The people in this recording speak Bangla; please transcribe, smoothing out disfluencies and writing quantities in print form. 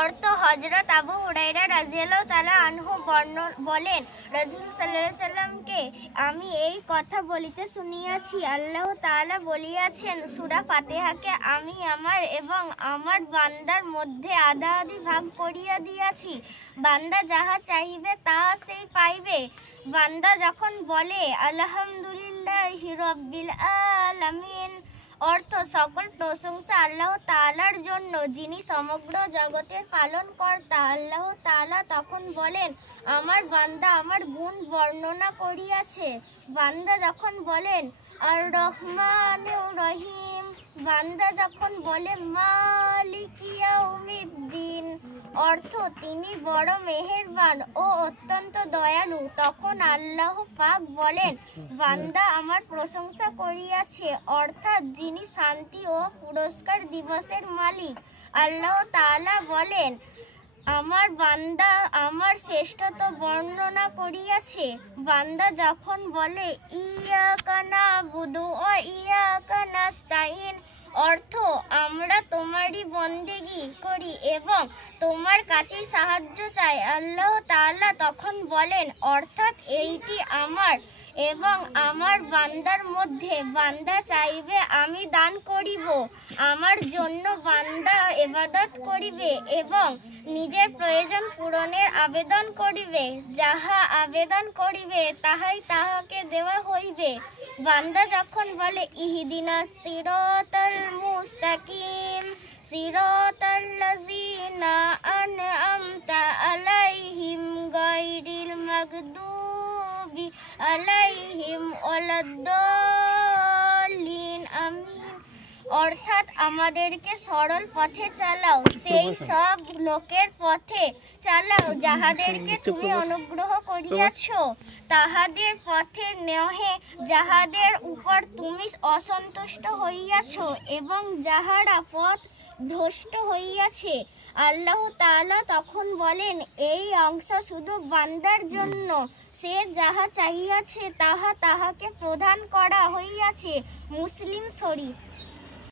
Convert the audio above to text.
অর্থ হযরত আবু হুরায়রা রাদিয়াল্লাহু তাআলা আনহু বলেন, রাসূল সাল্লাল্লাহু আলাইহি সাল্লামকে আমি এই কথা বলিতে শুনিয়াছি। আল্লাহ তাআলা বলিয়াছেন, সূরা ফাতিহাকে আমি আমার এবং আমার বান্দার মধ্যে আধা আধি ভাগ করিয়া দিয়াছি। বান্দা যাহা চাইবে তাহা সেই পাইবে। বান্দা যখন বলে আলহামদুলিল্লাহি রাব্বিল আলামিন, অর্থ সকল প্রশংসা আল্লাহ তাআলার জন্য, যিনি সমগ্র জগতের পালনকর্তা। আল্লাহ তাআলা তখন বলেন, আমার বান্দা আমার গুণ বর্ণনা করিয়াছে। বান্দা যখন বলেন আর রহমানুর রহিম, বান্দা যখন বলে মালিক ইয়াউমিদ্দিন, অর্থ তিনি বড় মেহেরবান ও অত্যন্ত দয়ালু, তখন আল্লাহ পাক বলেন, বান্দা আমার প্রশংসা করিয়াছে, অর্থাৎ যিনি শান্তি ও পুরস্কার দিবসের মালিক। আল্লাহ তাআলা বলেন, আমার বান্দা আমার শ্রেষ্ঠত্ব বর্ণনা করিয়াছে। বান্দা যখন বলে ইয়াকা নাবুদু ওয়া ইয়াকা নাস্তাইন, অর্থ আমরা তোমারই বন্দেগী করি এবং তোমার কাছেই সাহায্য চাই। আল্লাহ তাআলা তখন বলেন, অর্থাৎ এইটি আমার এবং আমার বান্দার মধ্যে। বান্দা চাইবে আমি দান করিব, আমার জন্য বান্দা ইবাদত করিবে এবং নিজের প্রয়োজন পূরণের আবেদন করিবে। যাহা আবেদন করিবে তাহাই তাহাকে দেওয়া হইবে। বান্দা যখন বলে ইহদিনাস সিরাতাল মুস্তাকিম সিরাতাল্লাযিনা আনআমতা আলাইহিম গায়রিল মাগদুবি আলাইহিম ওয়ালাদ-দাল্লিন, আমিন, অর্থাৎ আমাদেরকে সরল পথে চালাও, সেই সব লোকের পথে চালাও যাহাদেরকে তুমি অনুগ্রহ করিয়াছ, তাহাদের পথে নহে যাহাদের উপর তুমি অসন্তুষ্ট হইয়াছ এবং যাহারা পথ ভ্রষ্ট হইয়াছে। আল্লাহ তাআলা তখন বলেন, এই অংশ শুধু বান্দার জন্য, সে যাহা চাহিয়াছে তাহা তাহাকে প্রদান করা হইয়াছে। মুসলিম শরীফ।